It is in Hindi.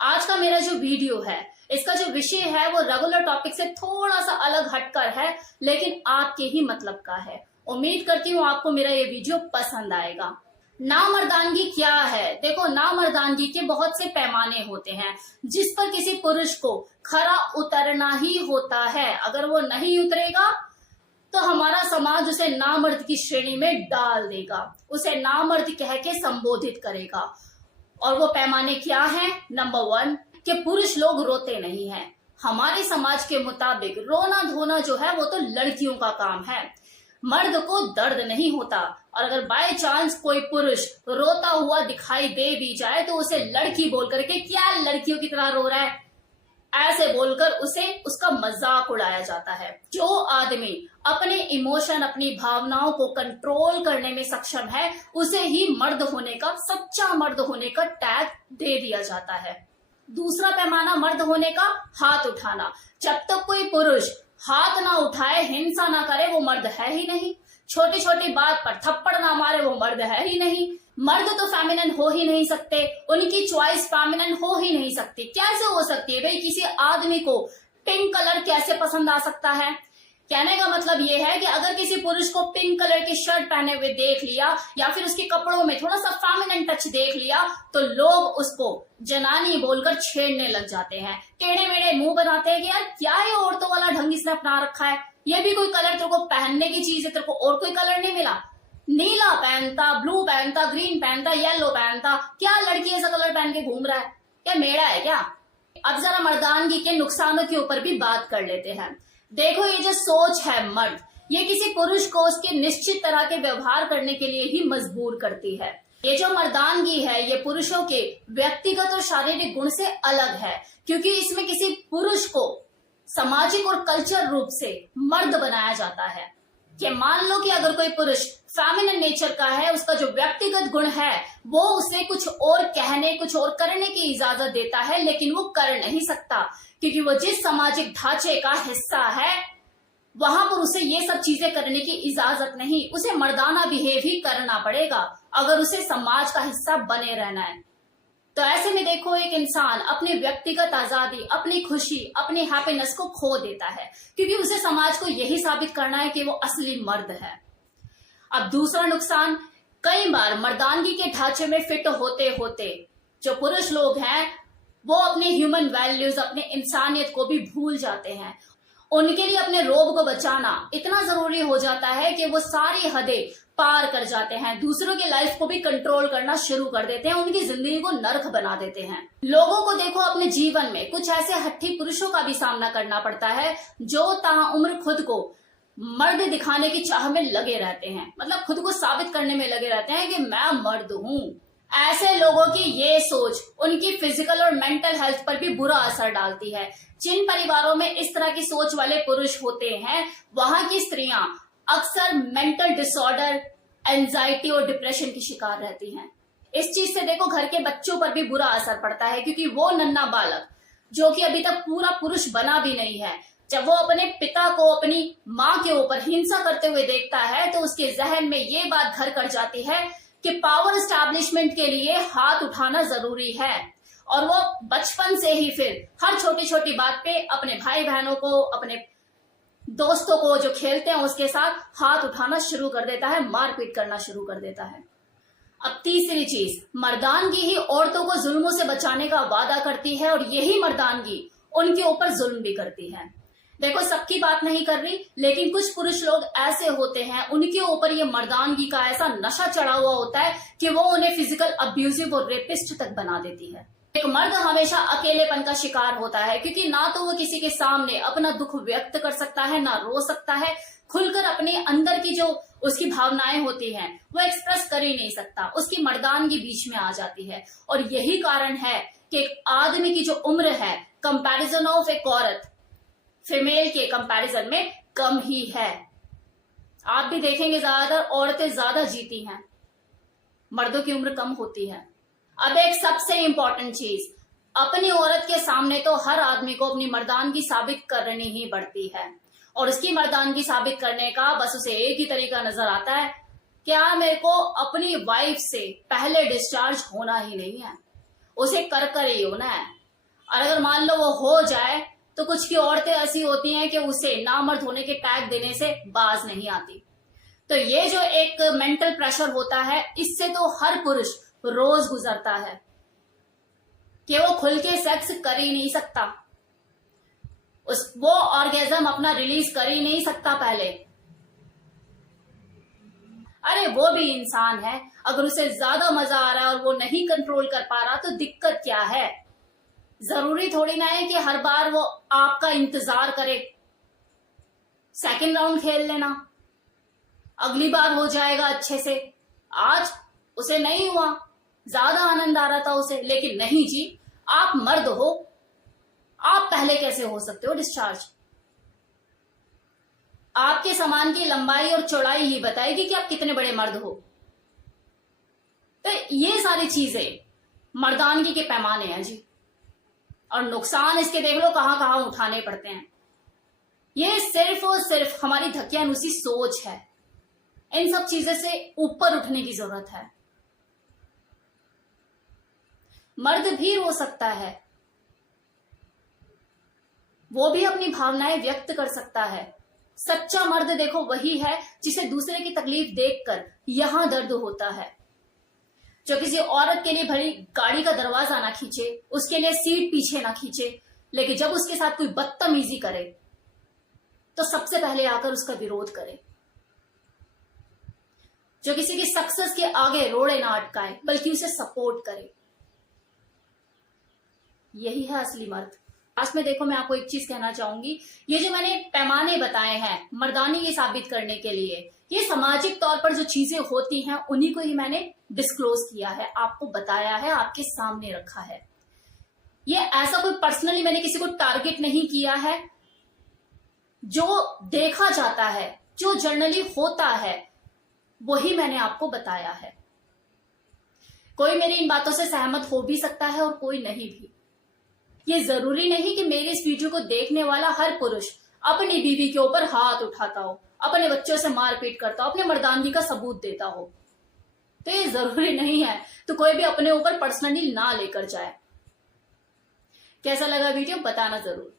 आज का मेरा जो वीडियो है, इसका जो विषय है वो रेगुलर टॉपिक से थोड़ा सा अलग हटकर है, लेकिन आपके ही मतलब का है। उम्मीद करती हूँ आपको मेरा ये वीडियो पसंद आएगा। नामर्दानगी क्या है? देखो, नामर्दानगी के बहुत से पैमाने होते हैं जिस पर किसी पुरुष को खरा उतरना ही होता है। अगर वो नहीं उतरेगा तो हमारा समाज उसे नामर्द की श्रेणी में डाल देगा, उसे नामर्द कह के संबोधित करेगा। और वो पैमाने क्या है? नंबर 1 कि पुरुष लोग रोते नहीं हैं। हमारे समाज के मुताबिक रोना धोना जो है वो तो लड़कियों का काम है, मर्द को दर्द नहीं होता। और अगर बाय चांस कोई पुरुष रोता हुआ दिखाई दे भी जाए तो उसे लड़की बोल करके, क्या लड़कियों की तरह रो रहा है, ऐसे बोलकर उसे उसका मजाक उड़ाया जाता है। जो आदमी अपने इमोशन, अपनी भावनाओं को कंट्रोल करने में सक्षम है, उसे ही मर्द होने का, सच्चा मर्द होने का टैग दे दिया जाता है। दूसरा पैमाना मर्द होने का, हाथ उठाना। जब तक कोई पुरुष हाथ ना उठाए, हिंसा ना करे, वो मर्द है ही नहीं। छोटी छोटी बात पर थप्पड़ ना मारे, वो मर्द है ही नहीं। मर्द तो फेमिनिन हो ही नहीं सकते, उनकी चॉइस फेमिनिन हो ही नहीं सकती। कैसे हो सकती है भाई? किसी आदमी को पिंक कलर कैसे पसंद आ सकता है? कहने का मतलब ये है कि अगर किसी पुरुष को पिंक कलर की शर्ट पहने हुए देख लिया या फिर उसके कपड़ों में थोड़ा सा फेमिनिन टच देख लिया तो लोग उसको जनानी बोलकर छेड़ने लग जाते हैं, टेढ़े मेढ़े मुंह बनाते हैं कि यार क्या ये औरतों वाला ढंग इसने अपना रखा है, ये भी कोई कलर तेरे को पहनने की चीज है, तेरे को और कोई कलर नहीं मिला? नीला पहनता, ब्लू पहनता, ग्रीन पहनता, येलो पहनता, क्या लड़की ऐसा कलर पहन के घूम रहा है? क्या मेड़ा है क्या? अब जरा मर्दानगी के नुकसानों के ऊपर भी बात कर लेते हैं। देखो, ये जो सोच है मर्द, ये किसी पुरुष को उसके निश्चित तरह के व्यवहार करने के लिए ही मजबूर करती है। ये जो मर्दानगी है ये पुरुषों के व्यक्तिगत और शारीरिक गुण से अलग है, क्योंकि इसमें किसी पुरुष को सामाजिक और कल्चर रूप से मर्द बनाया जाता है। कि मान लो कि अगर कोई पुरुष फेमिनिन नेचर का है, उसका जो व्यक्तिगत गुण है वो उसे कुछ और कहने, कुछ और करने की इजाजत देता है, लेकिन वो कर नहीं सकता क्योंकि वो जिस सामाजिक ढांचे का हिस्सा है वहां पर उसे ये सब चीजें करने की इजाजत नहीं। उसे मर्दाना बिहेव ही करना पड़ेगा अगर उसे समाज का हिस्सा बने रहना है। तो ऐसे में देखो, एक इंसान अपनी व्यक्तिगत आजादी, अपनी खुशी, अपनी हैप्पीनेस को खो देता है क्योंकि उसे समाज को यही साबित करना है कि वो असली मर्द है। अब दूसरा नुकसान, कई बार मर्दानगी के ढांचे में फिट होते होते जो पुरुष लोग हैं वो अपने ह्यूमन वैल्यूज, अपने इंसानियत को भी भूल जाते हैं। उनके लिए अपने रोब को बचाना इतना जरूरी हो जाता है कि वो सारी हदें पार कर जाते हैं, दूसरों की लाइफ को भी कंट्रोल करना शुरू कर देते हैं, उनकी जिंदगी को नर्क बना देते हैं। लोगों को देखो, अपने जीवन में कुछ ऐसे हट्ठी पुरुषों का भी सामना करना पड़ता है जो ताउम्र खुद को मर्द दिखाने की चाह में लगे रहते हैं, मतलब खुद को साबित करने में लगे रहते हैं कि मैं मर्द हूँ। ऐसे लोगों की ये सोच उनकी फिजिकल और मेंटल हेल्थ पर भी बुरा असर डालती है। जिन परिवारों में इस तरह की सोच वाले पुरुष होते हैं वहां की स्त्रियां अक्सर मेंटल डिसऑर्डर, एंजाइटी और डिप्रेशन की शिकार रहती हैं। इस चीज से देखो घर के बच्चों पर भी बुरा असर पड़ता है क्योंकि वो नन्हा बालक जो कि अभी तक पूरा पुरुष बना भी नहीं है, जब वो अपने पिता को अपनी माँ के ऊपर हिंसा करते हुए देखता है तो उसके जहन में ये बात घर कर जाती है कि पावर एस्टैब्लिशमेंट के लिए हाथ उठाना जरूरी है। और वो बचपन से ही फिर हर छोटी छोटी बात पे अपने भाई बहनों को, अपने दोस्तों को जो खेलते हैं उसके साथ हाथ उठाना शुरू कर देता है, मारपीट करना शुरू कर देता है। अब तीसरी चीज, मर्दानगी ही औरतों को जुल्मों से बचाने का वादा करती है और यही मर्दानगी उनके ऊपर जुल्म भी करती है। देखो, सबकी बात नहीं कर रही, लेकिन कुछ पुरुष लोग ऐसे होते हैं उनके ऊपर ये मर्दानगी का ऐसा नशा चढ़ा हुआ होता है कि वो उन्हें फिजिकल अब्यूजिव और रेपिस्ट तक बना देती है। एक मर्द हमेशा अकेलेपन का शिकार होता है क्योंकि ना तो वो किसी के सामने अपना दुख व्यक्त कर सकता है, ना रो सकता है, खुलकर अपने अंदर की जो उसकी भावनाएं होती हैं वो एक्सप्रेस कर ही नहीं सकता। उसकी मर्दानगी बीच में आ जाती है और यही कारण है कि एक आदमी की जो उम्र है कंपैरिजन ऑफ एक औरत फीमेल के कंपैरिजन में कम ही है। आप भी देखेंगे ज्यादातर औरतें ज्यादा जीती हैं, मर्दों की उम्र कम होती है। अब एक सबसे इंपॉर्टेंट चीज, अपनी औरत के सामने तो हर आदमी को अपनी मर्दानगी साबित करनी ही पड़ती है और उसकी मर्दानगी साबित करने का बस उसे एक ही तरीका नजर आता है, क्या मेरे को अपनी वाइफ से पहले डिस्चार्ज होना ही नहीं है, उसे कर ही होना है। और अगर मान लो वो हो जाए तो कुछ की औरतें ऐसी होती हैं कि उसे नामर्द होने के टैग देने से बाज नहीं आती। तो ये जो एक मेंटल प्रेशर होता है, इससे तो हर पुरुष रोज गुजरता है कि वो खुल के सेक्स कर ही नहीं सकता, वो ऑर्गेजम अपना रिलीज कर ही नहीं सकता पहले। अरे वो भी इंसान है, अगर उसे ज्यादा मजा आ रहा है और वो नहीं कंट्रोल कर पा रहा तो दिक्कत क्या है? जरूरी थोड़ी ना है कि हर बार वो आपका इंतजार करे। सेकंड राउंड खेल लेना, अगली बार हो जाएगा अच्छे से। आज उसे नहीं हुआ, ज्यादा आनंद आ रहा था उसे, लेकिन नहीं जी, आप मर्द हो, आप पहले कैसे हो सकते हो डिस्चार्ज? आपके सामान की लंबाई और चौड़ाई ही बताएगी कि आप कितने बड़े मर्द हो। तो ये सारी चीजें मर्दानगी के पैमाने हैं जी, और नुकसान इसके देख लो कहां कहां उठाने पड़ते हैं। ये सिर्फ और सिर्फ हमारी धकियानुसी सोच है। इन सब चीजों से ऊपर उठने की जरूरत है। मर्द भी रो सकता है, वो भी अपनी भावनाएं व्यक्त कर सकता है। सच्चा मर्द देखो वही है जिसे दूसरे की तकलीफ देखकर यहां दर्द होता है, जो किसी औरत के लिए भरी गाड़ी का दरवाजा ना खींचे, उसके लिए सीट पीछे ना खींचे, लेकिन जब उसके साथ कोई बदतमीजी करे तो सबसे पहले आकर उसका विरोध करे, जो किसी की सक्सेस के आगे रोड़े ना अटकाए बल्कि उसे सपोर्ट करे। यही है असली मर्द। लास्ट में देखो, मैं आपको एक चीज कहना चाहूंगी, ये जो मैंने पैमाने बताए हैं मर्दानी ये साबित करने के लिए, ये सामाजिक तौर पर जो चीजें होती हैं उन्हीं को ही मैंने डिस्क्लोज किया है, आपको बताया है, आपके सामने रखा है। ये ऐसा कोई पर्सनली मैंने किसी को टारगेट नहीं किया है। जो देखा जाता है, जो जनरली होता है, वही मैंने आपको बताया है। कोई मेरी इन बातों से सहमत हो भी सकता है और कोई नहीं भी। ये जरूरी नहीं कि मेरे इस वीडियो को देखने वाला हर पुरुष अपनी बीवी के ऊपर हाथ उठाता हो, अपने बच्चों से मारपीट करता हो, अपने मर्दानगी का सबूत देता हो। तो ये जरूरी नहीं है, तो कोई भी अपने ऊपर पर्सनली ना लेकर जाए। कैसा लगा वीडियो बताना जरूर।